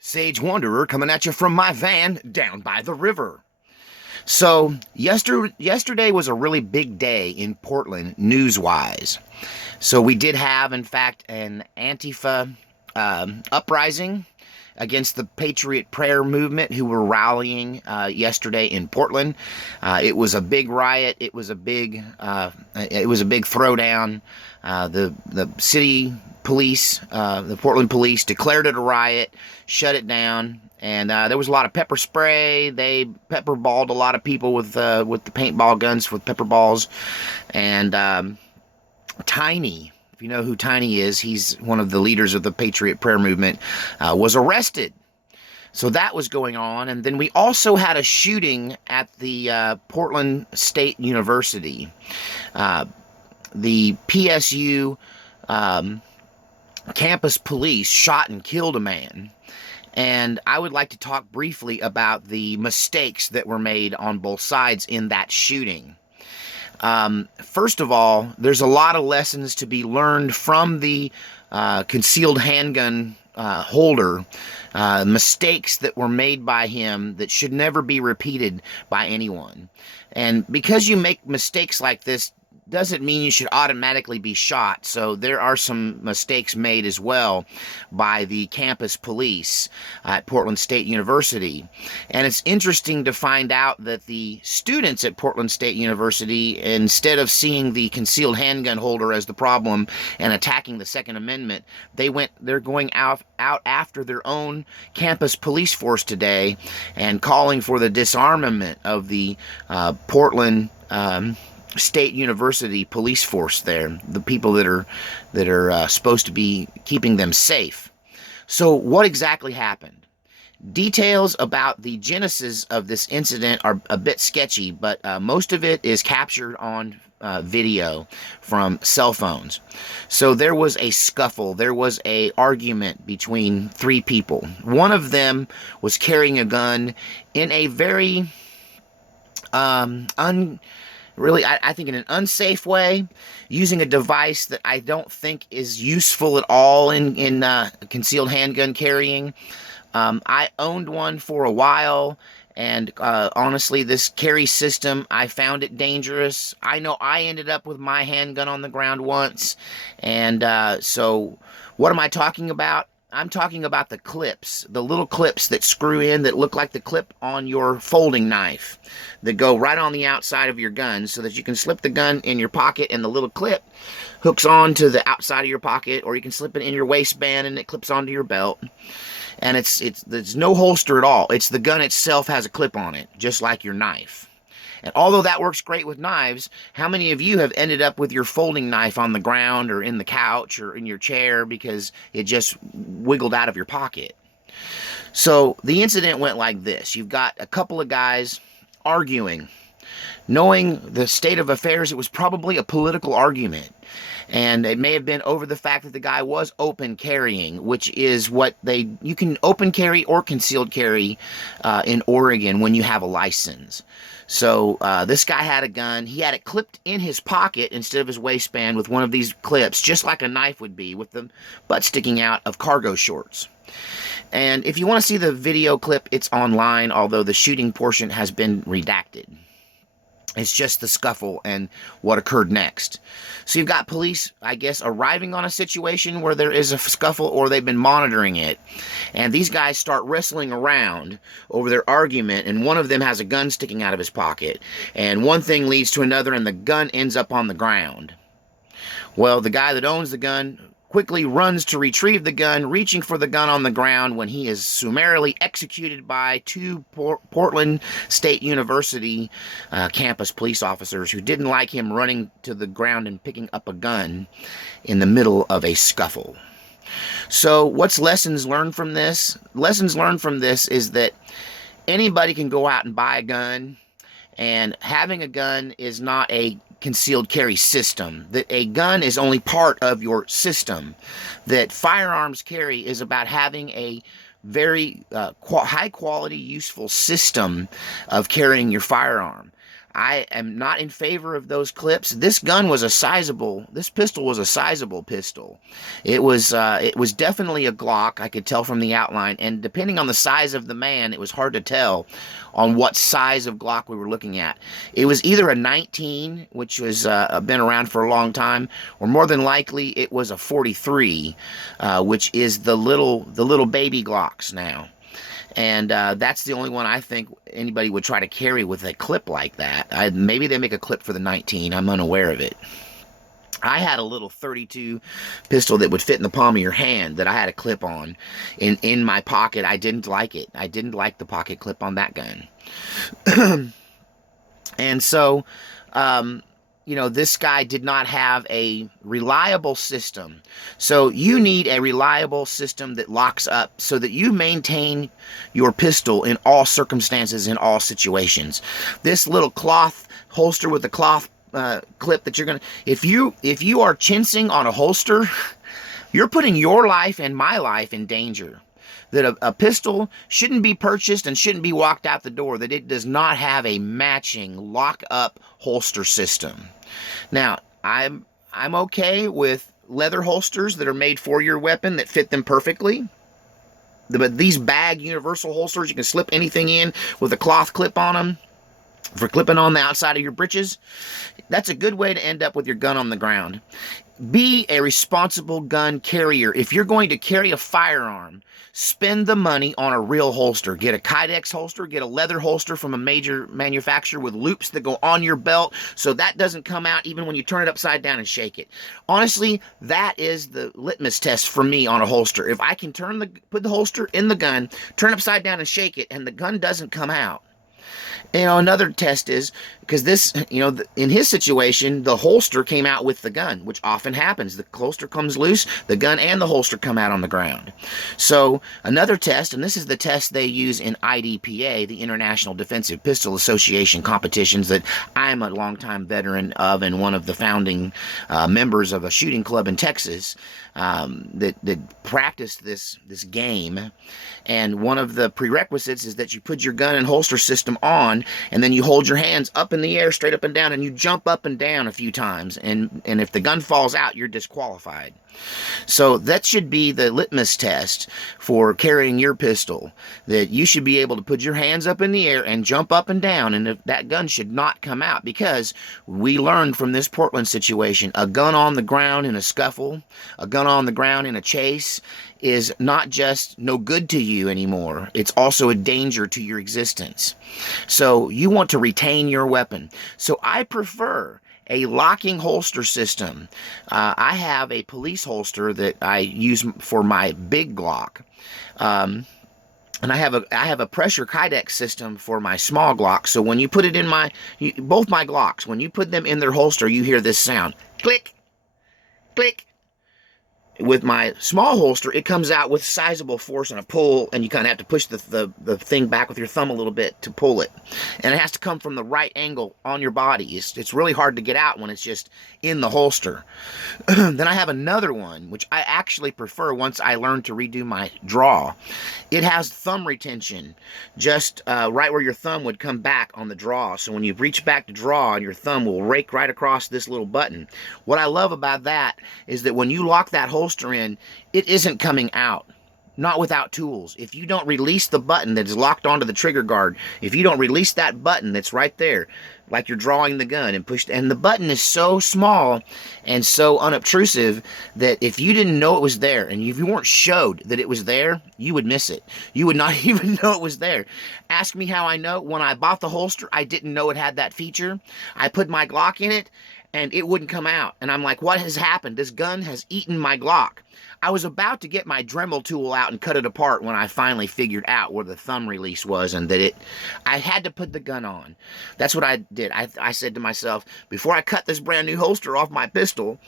Sage Wanderer coming at you from my van down by the river. So, yesterday was a really big day in Portland, news-wise. So we did have, in fact, an Antifa uprising against the Patriot Prayer movement who were rallying yesterday in Portland. It was a big riot. It was a big throwdown. The city police, the Portland police, declared it a riot, shut it down, and there was a lot of pepper spray. They pepper balled a lot of people with the paintball guns with pepper balls, and Tiny. If you know who Tiny is, he's one of the leaders of the Patriot Prayer movement, was arrested. So that was going on. And then we also had a shooting at the Portland State University. The PSU campus police shot and killed a man. And I would like to talk briefly about the mistakes that were made on both sides in that shooting. First of all, there's a lot of lessons to be learned from the concealed handgun holder, mistakes that were made by him that should never be repeated by anyone. And because you make mistakes like this doesn't mean you should automatically be shot. So there are some mistakes made as well by the campus police at Portland State University. And it's interesting to find out that the students at Portland State University, instead of seeing the concealed handgun holder as the problem and attacking the Second Amendment, they're going out after their own campus police force today and calling for the disarmament of the Portland State University police force there, the people that are supposed to be keeping them safe. So what exactly happened? Details about the genesis of this incident are a bit sketchy, but most of it is captured on video from cell phones. So there was a scuffle. There was an argument between three people. One of them was carrying a gun in a very I think in an unsafe way, using a device that I don't think is useful at all in concealed handgun carrying. I owned one for a while, and honestly, this carry system, I found it dangerous. I know I ended up with my handgun on the ground once, and so what am I talking about? I'm talking about the clips, the little clips that screw in that look like the clip on your folding knife that go right on the outside of your gun so that you can slip the gun in your pocket and the little clip hooks on to the outside of your pocket, or you can slip it in your waistband and it clips onto your belt. And there's no holster at all. It's the gun itself has a clip on it, just like your knife. And although that works great with knives, how many of you have ended up with your folding knife on the ground or in the couch or in your chair because it just wiggled out of your pocket? So the incident went like this. You've got a couple of guys arguing. Knowing the state of affairs, it was probably a political argument. And it may have been over the fact that the guy was open carrying, which is you can open carry or concealed carry in Oregon when you have a license. So this guy had a gun. He had it clipped in his pocket instead of his waistband with one of these clips, just like a knife would be, with the butt sticking out of cargo shorts. And if you want to see the video clip, it's online, although the shooting portion has been redacted. It's just the scuffle and what occurred next. So you've got police, I guess, arriving on a situation where there is a scuffle, or they've been monitoring it. And these guys start wrestling around over their argument, and one of them has a gun sticking out of his pocket. And one thing leads to another, and the gun ends up on the ground. Well, the guy that owns the gun quickly runs to retrieve the gun, reaching for the gun on the ground, when he is summarily executed by two Portland State University campus police officers who didn't like him running to the ground and picking up a gun in the middle of a scuffle. So what's lessons learned from this? Lessons learned from this is that anybody can go out and buy a gun, and having a gun is not a concealed carry system. That a gun is only part of your system. That firearms carry is about having a very high quality, useful system of carrying your firearm. I am not in favor of those clips. This gun was this pistol was a sizable pistol. It was definitely a Glock. I could tell from the outline, and depending on the size of the man, it was hard to tell on what size of Glock we were looking at. It was either a 19, which was been around for a long time, or more than likely it was a 43, which is the little baby Glocks now. And that's the only one I think anybody would try to carry with a clip like that. Maybe they make a clip for the 19. I'm unaware of it. I had a little 32 pistol that would fit in the palm of your hand that I had a clip on in my pocket. I didn't like it. I didn't like the pocket clip on that gun. And so, you know, this guy did not have a reliable system. So you need a reliable system that locks up so that you maintain your pistol in all circumstances, in all situations. This little cloth holster with the cloth clip that you're gonna, if you are chinsing on a holster, you're putting your life and my life in danger. That a pistol shouldn't be purchased and shouldn't be walked out the door, that it does not have a matching lock-up holster system. Now, I'm okay with leather holsters that are made for your weapon that fit them perfectly. But these bag universal holsters, you can slip anything in with a cloth clip on them for clipping on the outside of your breeches. That's a good way to end up with your gun on the ground. Be a responsible gun carrier. If you're going to carry a firearm, spend the money on a real holster. Get a Kydex holster, get a leather holster from a major manufacturer with loops that go on your belt so that doesn't come out even when you turn it upside down and shake it. Honestly, that is the litmus test for me on a holster. If I can put the holster in the gun, turn it upside down and shake it, and the gun doesn't come out. You know, another test is, because this, you know, in his situation, the holster came out with the gun, which often happens. The holster comes loose, the gun and the holster come out on the ground. So another test, and this is the test they use in IDPA, the International Defensive Pistol Association competitions that I'm a longtime veteran of and one of the founding members of a shooting club in Texas that practiced this game. And one of the prerequisites is that you put your gun and holster system on, and then you hold your hands up in the air, straight up and down, and you jump up and down a few times. And if the gun falls out, you're disqualified. So that should be the litmus test for carrying your pistol, that you should be able to put your hands up in the air and jump up and down, and if that gun should not come out, because we learned from this Portland situation, a gun on the ground in a scuffle, a gun on the ground in a chase is not just no good to you anymore, it's also a danger to your existence. So you want to retain your weapon. So I prefer a locking holster system. I have a police holster that I use for my big Glock. And I have a pressure Kydex system for my small Glock. So when you put it in both my Glocks, when you put them in their holster, you hear this sound. Click, click. With my small holster, it comes out with sizable force and a pull, and you kind of have to push the thing back with your thumb a little bit to pull it. And it has to come from the right angle on your body. It's really hard to get out when it's just in the holster. Then I have another one, which I actually prefer once I learned to redo my draw. It has thumb retention, just right where your thumb would come back on the draw. So when you reach back to draw, and your thumb will rake right across this little button. What I love about that is that when you lock that holster in, it isn't coming out. Not without tools. If you don't release the button that is locked onto the trigger guard, if you don't release that button that's right there, like you're drawing the gun and and the button is so small and so unobtrusive that if you didn't know it was there, and if you weren't showed that it was there, you would miss it. You would not even know it was there. Ask me how I know. When I bought the holster, I didn't know it had that feature. I put my Glock in it, and it wouldn't come out. And I'm like, what has happened? This gun has eaten my Glock. I was about to get my Dremel tool out and cut it apart when I finally figured out where the thumb release was, and that I had to put the gun on. That's what I did. I said to myself, before I cut this brand new holster off my pistol,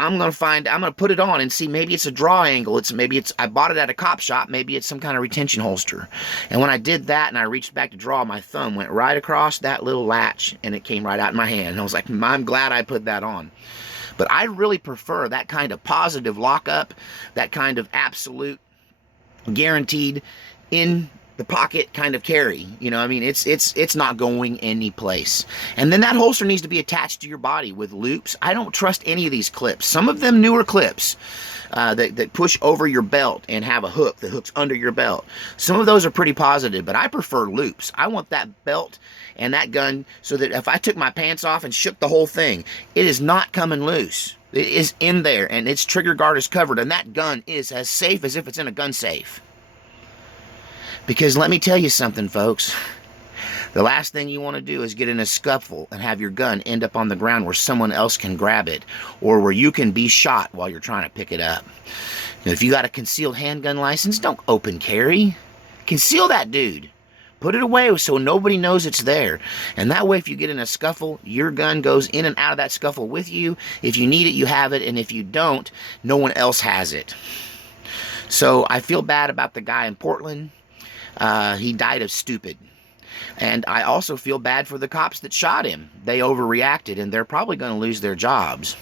I'm going to put it on and see, maybe it's a draw angle. I bought it at a cop shop. Maybe it's some kind of retention holster. And when I did that and I reached back to draw, my thumb went right across that little latch and it came right out in my hand. And I was like, I'm glad I put that on. But I really prefer that kind of positive lockup, that kind of absolute guaranteed the pocket kind of carry. You know, I mean, it's not going any place. And then that holster needs to be attached to your body with loops. I don't trust any of these clips. Some of them newer clips that push over your belt and have a hook that hooks under your belt. Some of those are pretty positive, but I prefer loops. I want that belt and that gun so that if I took my pants off and shook the whole thing, it is not coming loose. It is in there, and its trigger guard is covered, and that gun is as safe as if it's in a gun safe. Because let me tell you something, folks. The last thing you want to do is get in a scuffle and have your gun end up on the ground where someone else can grab it, or where you can be shot while you're trying to pick it up. And if you got a concealed handgun license, don't open carry. Conceal that dude. Put it away so nobody knows it's there. And that way, if you get in a scuffle, your gun goes in and out of that scuffle with you. If you need it, you have it. And if you don't, no one else has it. So I feel bad about the guy in Portland. He died of stupid. And I also feel bad for the cops that shot him. They overreacted, and they're probably going to lose their jobs.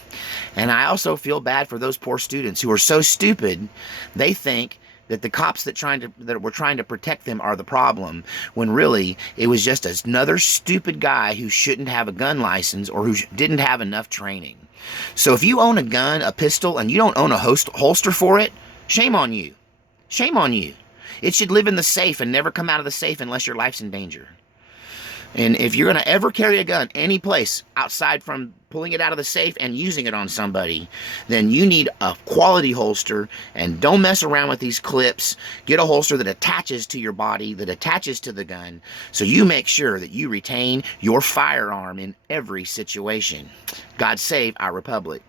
And I also feel bad for those poor students who are so stupid, they think that the cops that were trying to protect them are the problem, when really it was just another stupid guy who shouldn't have a gun license or who didn't have enough training. So if you own a gun, a pistol, and you don't own a holster for it, shame on you. Shame on you. It should live in the safe and never come out of the safe unless your life's in danger. And if you're going to ever carry a gun any place outside from pulling it out of the safe and using it on somebody, then you need a quality holster, and don't mess around with these clips. Get a holster that attaches to your body, that attaches to the gun, so you make sure that you retain your firearm in every situation. God save our republic.